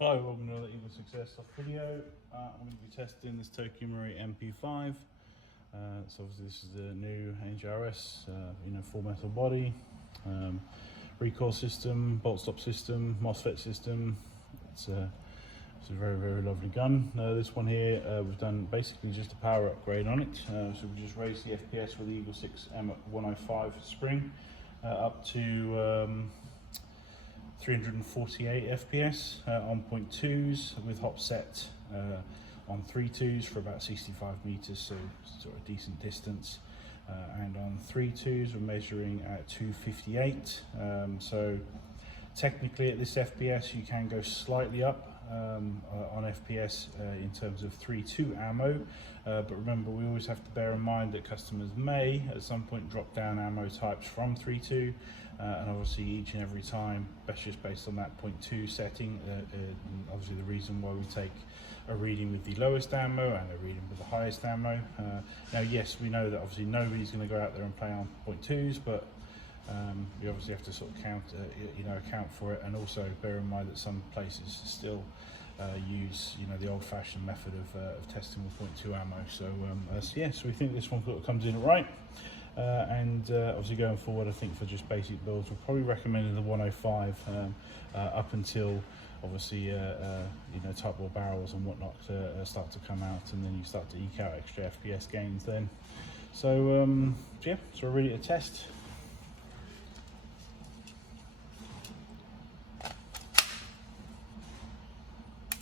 Hello, welcome to another EagleSix Airsoft video. I'm going to be testing this TM MP5. So obviously this is the new NGRS, full metal body, recoil system, bolt stop system, MOSFET system. It's a very, very lovely gun. This one here, we've done basically just a power upgrade on it. So we just raised the FPS with the EagleSix M105 spring up to 348 FPS on 0.2s with hop set on 3.2s for about 65 meters, so sort of decent distance. And on 3.2s we're measuring at 258. So technically at this FPS you can go slightly up on FPS in terms of 3.2 ammo, but remember we always have to bear in mind that customers may at some point drop down ammo types from 3.2, and obviously each and every time that's just based on that 0.2 setting. And obviously the reason why we take a reading with the lowest ammo and a reading with the highest ammo. Now yes, we know that obviously nobody's going to go out there and play on 0.2s, but you obviously have to sort of account for it, and also bear in mind that some places still use the old-fashioned method of testing with 0.2 ammo. So so we think this one sort of comes in right. And obviously going forward, I think for just basic builds, we're probably recommending the 105 up until obviously type ball barrels and whatnot start to come out, and then you start to eke out extra FPS gains then. So yeah, so we're ready to test.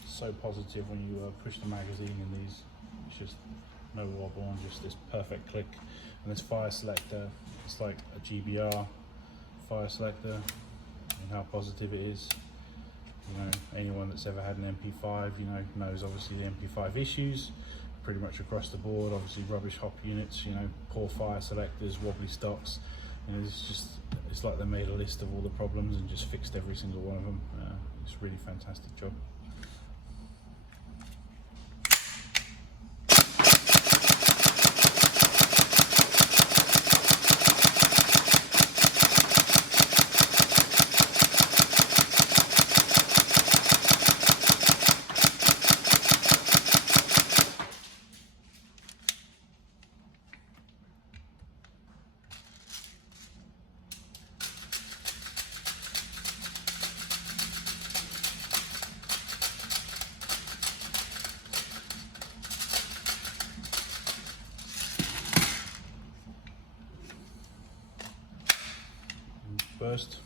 So positive when you push the magazine in these. It's just no wobble and just this perfect click. And this fire selector, it's like a GBR fire selector, and how positive it is. Anyone that's ever had an MP5 knows obviously the MP5 issues pretty much across the board. Obviously rubbish hop units, poor fire selectors, wobbly stocks. It's like they made a list of all the problems and just fixed every single one of them. It's a really fantastic job. First.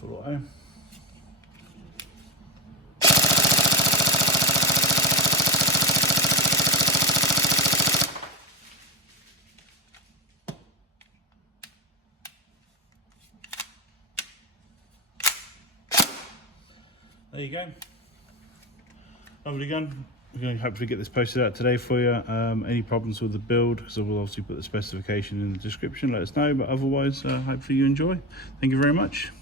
Full auto. There you go. Lovely gun. We're going to hopefully get this posted out today for you. Any problems with the build, so we'll obviously put the specification in the description, let us know, but otherwise hopefully you enjoy. Thank you very much.